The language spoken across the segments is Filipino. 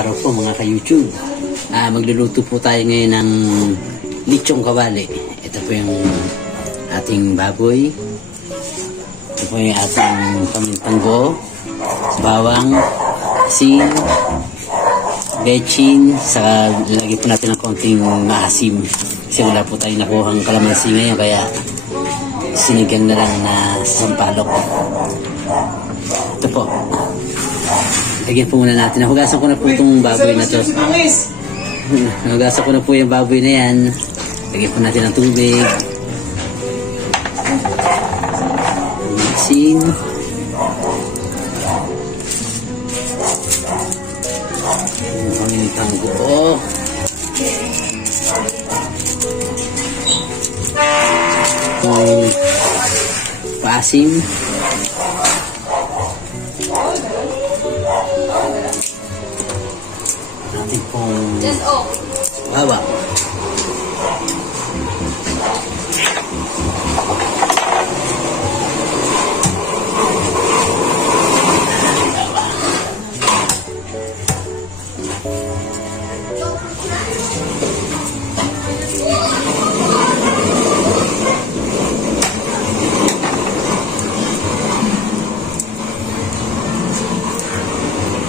araw po mga ka-YouTube. Magluluto po tayo ngayon ng lechong kawali. Ito po yung ating baboy. Ito po yung ating pamintanggo, bawang, asin, bechin, saka lalagyan po natin ng konting maasim. Kasi wala po tayong nakuhang kalamansi ngayon, kaya sinigyan na lang na sampalok. Ito po. Lagyan po muna natin. Nahugasan ko na po itong baboy na to. Nahugasan ko na po yung baboy na yan. Lagyan po natin ng tubig. Asin. Yung pamintanggo po. Yung paasim. Natin pong baba.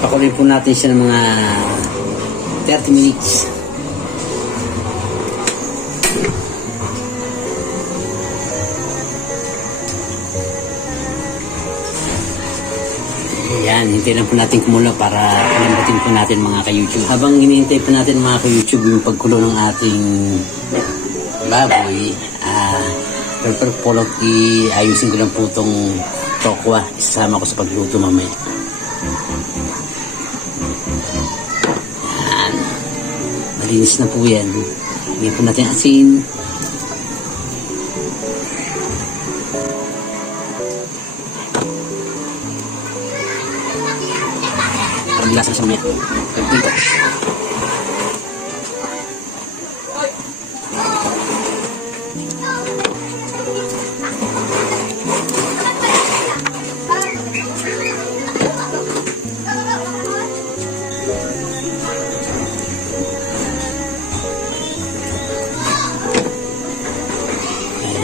Pakuloyin po natin siya ng mga 30 minutes. Ayan, hintayin lang po natin kumulo para lambatin po natin mga ka-YouTube. Habang hinihintay po natin mga ka-YouTube yung pagkulo ng ating baboy, pero pulot iayusin ko lang po itong tokwa. Isasama ko sa pagluto mamaya. Ayan. Malinis na po yan. Lagyan po natin asin. Parang lasa sa mamaya. Pagpito.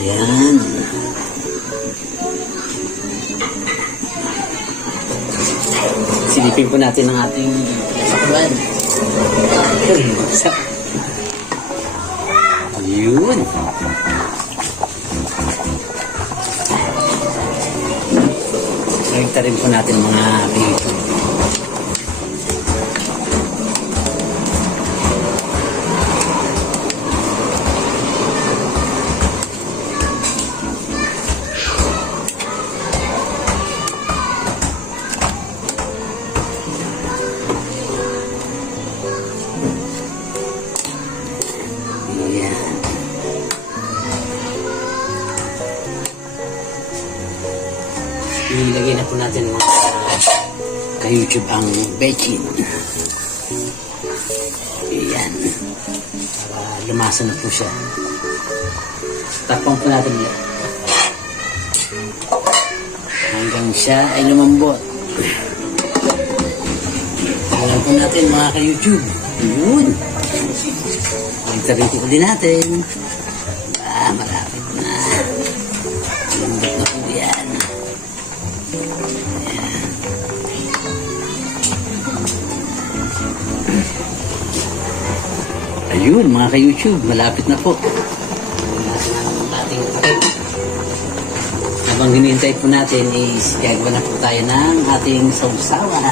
Ayan. Silipin po natin ang ating sakwan. Ayun. Nagta rin po natin mga pito. Ilagay na po natin mga ka-YouTube ang bechin. Ayan. Para lumasa na po siya. Tapang po natin yan. Hanggang siya ay lumambot. Tingnan po natin mga ka-YouTube. Yun. Nagtarin po din natin. Malapit na. Lambot na po yan. Ayun mga ka-YouTube, malapit na po. Habang hinihintay po natin is gagawa na po tayo ng ating sausawan.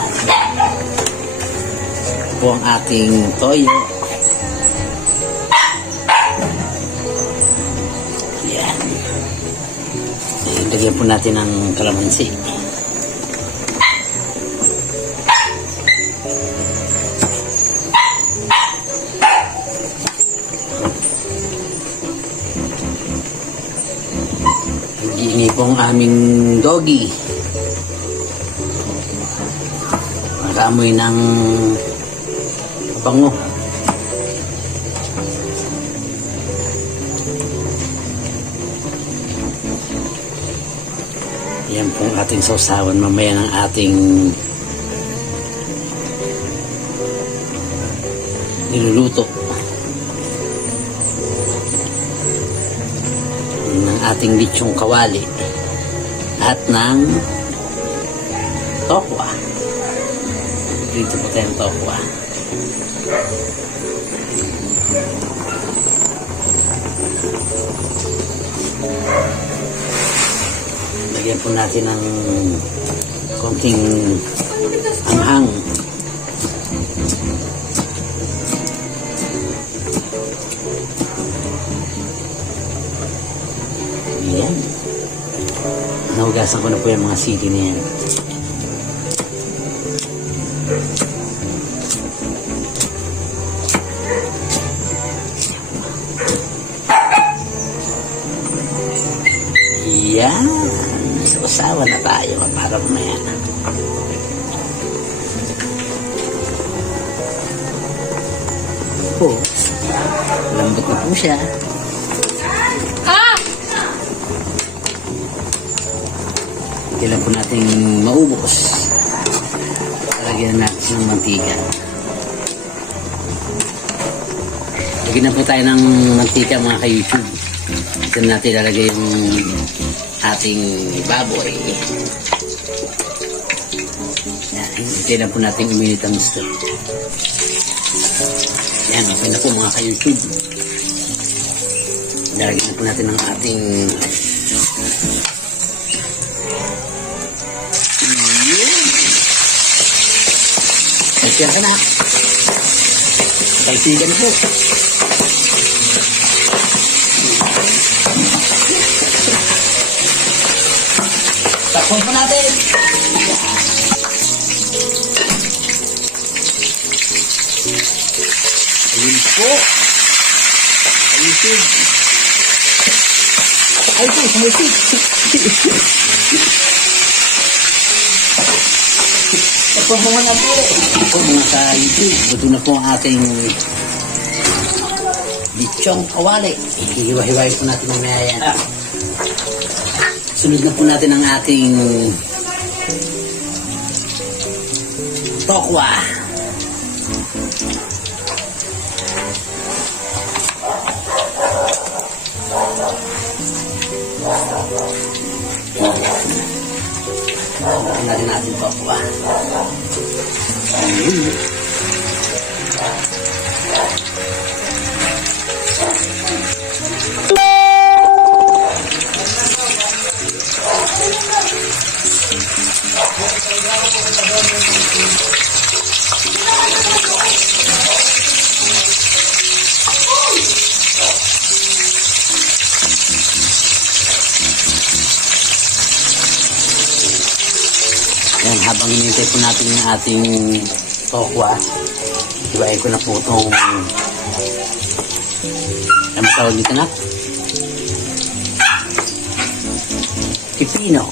Ito po ang ating toyo. Ayan. Lagyan po natin ng kalamansi. Iingi po ang aming doggy. Nakaamoy ng bango. Yan po ang ating sausawan mamaya ng ating niluluto ng ating lechong kawali at ng tokwa. Dito po tayo ng tokwa. Lagyan po natin ng konting anghang. Ayan. Nahugasan ko na po yung mga sili na yan. Yan. Usawa na tayo para mamaya na. Oh, lambot na po siya. Kailan po natin maubos. Lagyan natin ng mantika. Lagyan na po tayo ng mantika mga ka-YouTube. Ito natin lalagay yung ating baboy. Yan. Hintayin na po natin uminit ang gusto. Yan. Okay na po mga ka-YouTube. Lalagyan na po natin ng ating kaya ka na. Kalsigan po. Takpan po natin. Ayun po. Ayun. Ay po, ayun. Takpan po na po. Po mga ka-YouTube, buto na po ang ating lechong kawali. Hihiwa-hiwain po natin mamaya yan. Sunod na po natin ang ating tokwa. Ito natin natin tokwa. Yan, habang hinintay po natin yung ating tokwa, ibahin ko na po itong ano tawag dito na? Pipino.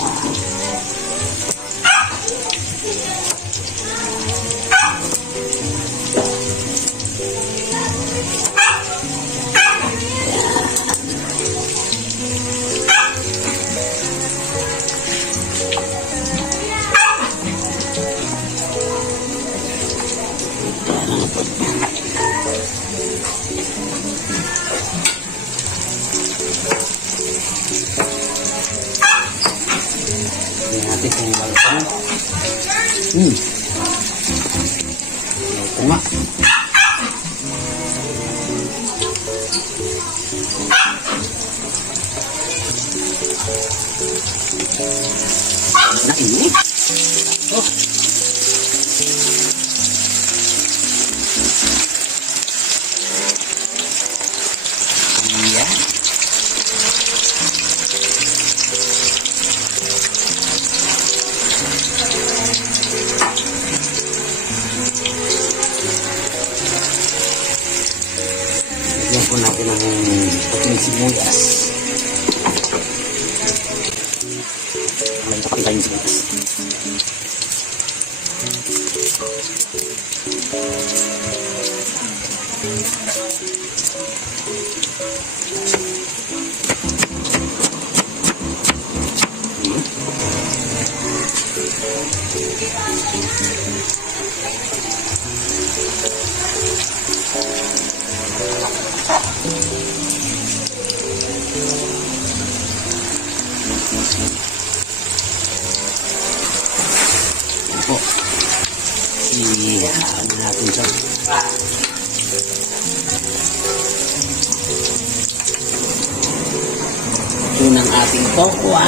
Natin kung malapang. Tama. Nainit. Oh. Yan. Lagyan po natin ang puting sibuyas. Pakita yung sibuyas. Yan po. Ano natin ito. Ito ng ating tokwa.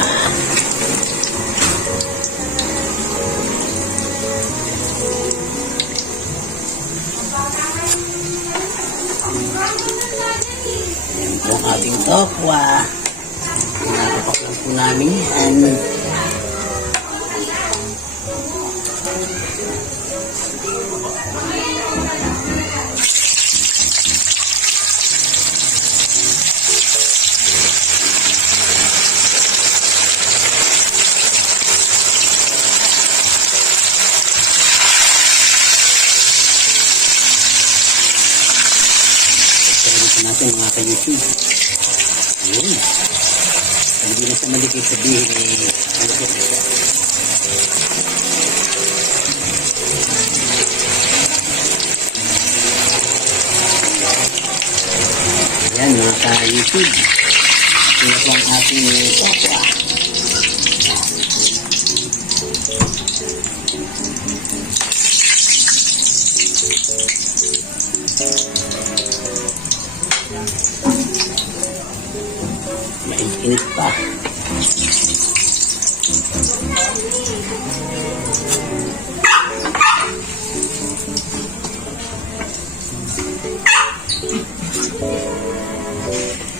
Yan po ang ating tokwa. Nakapaklang po namin yan. Natin mga ka-YouTube. Ayun. Hindi na sa malikit sabihin malikit na siya. Ayan mga ka-YouTube. Ito po ang ating tokwa. Mainit pa.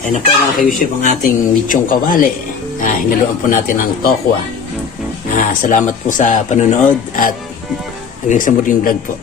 Ay na po mga ka-YouTube ang ating lechong kawali. Hinaluan po natin ng tokwa. Salamat po sa panonood at hanggang sa muling vlog po.